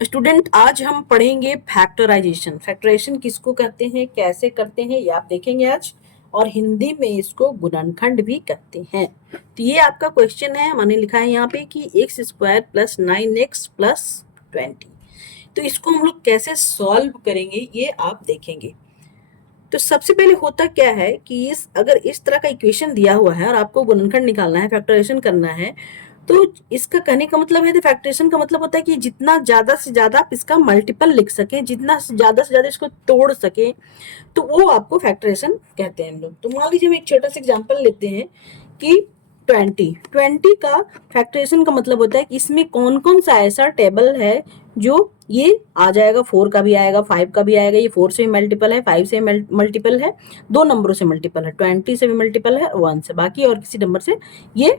Student, आज हम पढ़ेंगे फैक्टराइजेशन। फैक्टराइजेशन किसको कहते हैं, कैसे करते हैं, ये आप देखेंगे आज। और हिंदी में इसको गुणनखंड भी कहते हैं। तो ये आपका क्वेश्चन है, मैंने लिखा है यहाँ पे कि x square plus 9x plus 20। तो इसको हम लोग कैसे सॉल्व करेंगे ये आप देखेंगे। तो सबसे पहले होता क्या है कि अगर इस तरह का इक्वेशन दिया हुआ है और आपको गुणनखंड निकालना है, फैक्टराइजेशन करना है, तो इसका कहने का मतलब है, तो फैक्टराइजेशन का मतलब होता है कि जितना ज्यादा से ज्यादा आप इसका मल्टीपल लिख सकें, जितना ज्यादा से ज्यादा इसको तोड़ सकें, तो वो आपको फैक्टराइजेशन कहते हैं हम लोग। तो मान लीजिए हम एक छोटा सा एग्जांपल लेते हैं कि 20 का फैक्टराइजेशन का मतलब होता है कि इसमें कौन कौन सा ऐसा टेबल है जो ये आ जाएगा, 4 का भी आएगा, 5 का भी आएगा, ये 4 से भी मल्टीपल है, 5 से मल्टीपल है, दो नंबरों से मल्टीपल है, 20 से भी मल्टीपल है, 1 से, बाकी और किसी नंबर से ये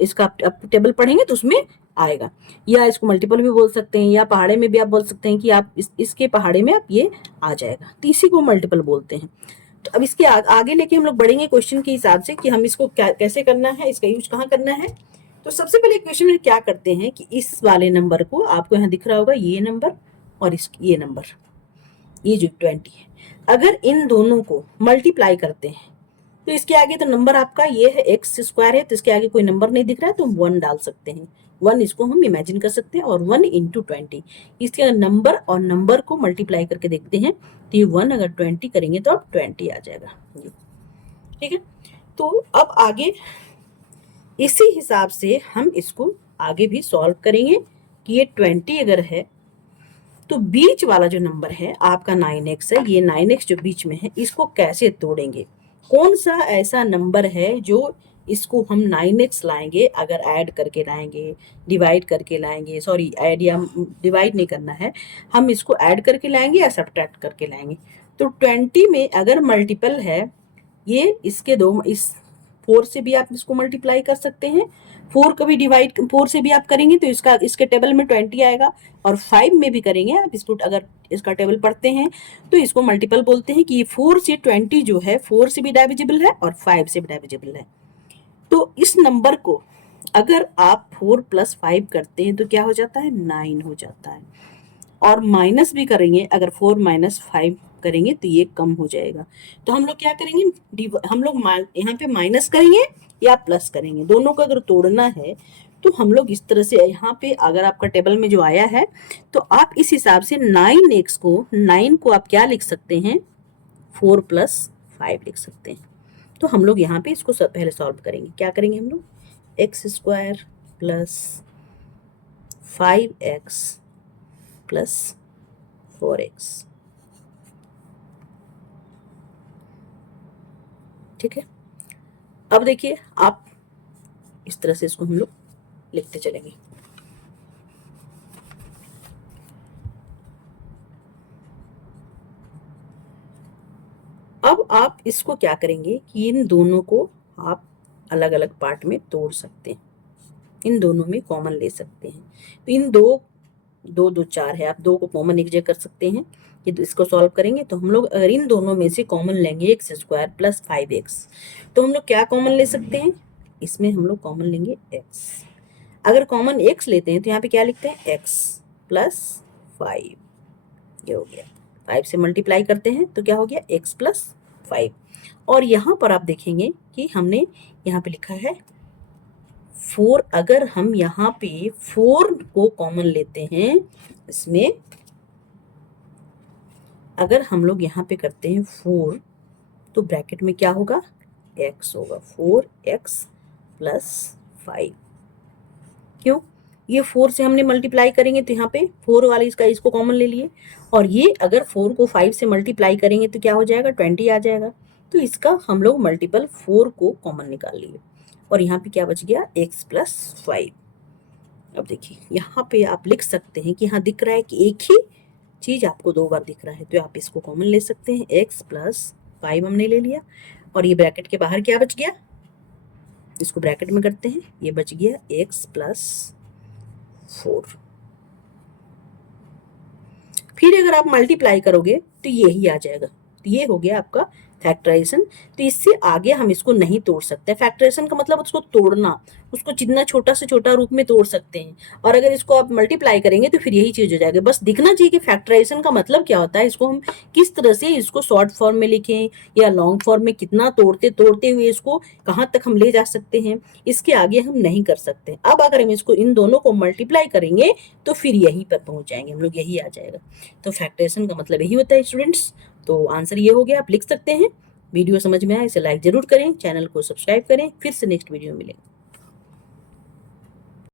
इसका आप टेबल पढ़ेंगे तो उसमें आएगा। या इसको मल्टीपल भी बोल सकते हैं, या पहाड़े में भी आप बोल सकते हैं कि आप इसके पहाड़े में आप ये आ जाएगा, तो इसी को मल्टीपल बोलते हैं। तो अब इसके आगे लेके हम लोग बढ़ेंगे क्वेश्चन के हिसाब से कि हम इसको कैसे करना है, इसका यूज कहाँ करना है। तो सबसे पहले क्वेश्चन में क्या करते हैं कि इस वाले नंबर को, आपको यहाँ दिख रहा होगा ये नंबर और ये नंबर, ये जो 20 है, अगर इन दोनों को मल्टीप्लाई करते हैं तो इसके आगे तो नंबर आपका ये है एक्स स्क्वायर है, तो इसके आगे कोई नंबर नहीं दिख रहा है तो 1 डाल सकते हैं। 1 इसको हम इमेजिन कर सकते हैं, और 1 इंटू 20, इसके नंबर और नंबर को मल्टीप्लाई करके देखते हैं, तो ये 1 अगर 20 करेंगे तो अब 20 आ जाएगा। ठीक है, तो अब आगे इसी हिसाब से हम इसको आगे भी सॉल्व करेंगे कि ये 20 अगर है तो बीच वाला जो नंबर है आपका 9x है, ये 9x जो बीच में है इसको कैसे तोड़ेंगे, कौन सा ऐसा नंबर है जो इसको हम 9x लाएंगे, अगर ऐड करके लाएंगे, डिवाइड करके लाएंगे, सॉरी ऐड या डिवाइड नहीं करना है, हम इसको ऐड करके लाएंगे या सब्ट्रैक्ट करके लाएंगे। तो 20 में अगर मल्टीपल है, ये इसके दो, इस 4 से भी आप इसको मल्टीप्लाई कर सकते हैं, 4 का भी डिवाइड 4 से भी आप करेंगे तो इसका इसके टेबल में 20 आएगा, और 5 में भी करेंगे आप इसको, अगर इसका टेबल पढ़ते हैं तो इसको मल्टीपल बोलते हैं कि ये 4 से 20 जो है 4 से भी डाइविजिबल है और 5 से भी डाइविजिबल है। तो इस नंबर को अगर आप 4 प्लस 5 करते हैं तो क्या हो जाता है, 9 हो जाता है। और माइनस भी करेंगे, अगर 4 माइनस 5 करेंगे तो ये कम हो जाएगा। तो हम लोग क्या करेंगे, हम लोग यहाँ पे माइनस करेंगे या प्लस करेंगे, दोनों को अगर तोड़ना है तो हम लोग इस तरह से, यहाँ पे अगर आपका टेबल में जो आया है तो आप इस हिसाब से 9x को, 9 को आप क्या लिख सकते हैं, 4 प्लस 5 लिख सकते हैं। तो हम लोग यहाँ पे इसको पहले सॉल्व करेंगे। क्या करेंगे हम लोग, x square plus 5x plus 4x। ठीक है, अब देखिए आप इस तरह से इसको हम लोग लिखते चलेंगे। अब आप इसको क्या करेंगे कि इन दोनों को आप अलग अलग पार्ट में तोड़ सकते हैं, इन दोनों में कॉमन ले सकते हैं। तो इन दो दो दो 4 है, आप 2 को कॉमन एक जगह कर सकते हैं। ये इसको सॉल्व करेंगे तो हम लोग अगर इन दोनों में से कॉमन लेंगे एक्स स्क्वायर प्लस 5x, तो हम लोग क्या कॉमन ले सकते हैं, इसमें हम लोग कॉमन लेंगे x। अगर कॉमन x लेते हैं तो यहाँ पे क्या लिखते हैं, x प्लस 5, ये हो गया। 5 से मल्टीप्लाई करते हैं तो क्या हो गया, x प्लस 5। और यहाँ पर आप देखेंगे कि हमने यहाँ पे लिखा है 4, अगर हम यहाँ पे 4 को कॉमन लेते हैं, इसमें अगर हम लोग यहाँ पे करते हैं 4, तो ब्रैकेट में क्या होगा, x होगा, 4x प्लस 5। क्यों, ये 4 से हमने मल्टीप्लाई करेंगे तो यहाँ पे 4 वाले इसको कॉमन ले लिए, और ये अगर 4 को 5 से मल्टीप्लाई करेंगे तो क्या हो जाएगा, 20 आ जाएगा। तो इसका हम लोग मल्टीपल 4 को कॉमन निकाल लिए, और यहाँ पे क्या बच गया, x प्लस 5। अब देखिए यहाँ पे आप लिख सकते हैं कि यहाँ दिख रहा है कि एक ही चीज आपको 2 बार दिख रहा है, तो आप इसको कॉमन ले सकते हैं, x प्लस 5 हमने ले लिया, और ये ब्रैकेट के बाहर क्या बच गया, इसको ब्रैकेट में करते हैं, ये बच गया x प्लस 4। फिर अगर आप मल्टीप्लाई करोगे तो ये ही आ जाएगा, तो ये हो गया आपका फैक्टराइजेशन। तो इससे आगे हम इसको नहीं तोड़ सकते। फैक्टराइजेशन का मतलब उसको तोड़ना, उसको जितना छोटा से छोटा रूप में तोड़ सकते हैं, और अगर इसको आप मल्टीप्लाई करेंगे तो फिर यही चीज हो जाएगी। बस दिखना चाहिए कि फैक्टराइजेशन का मतलब क्या होता है, इसको हम किस तरह से इसको शॉर्ट फॉर्म में लिखें या लॉन्ग फॉर्म में, कितना तोड़ते तोड़ते हुए इसको कहाँ तक हम ले जा सकते हैं, इसके आगे हम नहीं कर सकते। अब अगर हम इसको इन दोनों को मल्टीप्लाई करेंगे तो फिर यहीं पर पहुंच जाएंगे हम लोग, यही आ जाएगा। तो फैक्टराइजेशन का मतलब यही होता है स्टूडेंट्स। तो आंसर ये हो गया, आप लिख सकते हैं। वीडियो समझ में आए इसे लाइक जरूर करें, चैनल को सब्सक्राइब करें। फिर से नेक्स्ट वीडियो में मिलेंगे।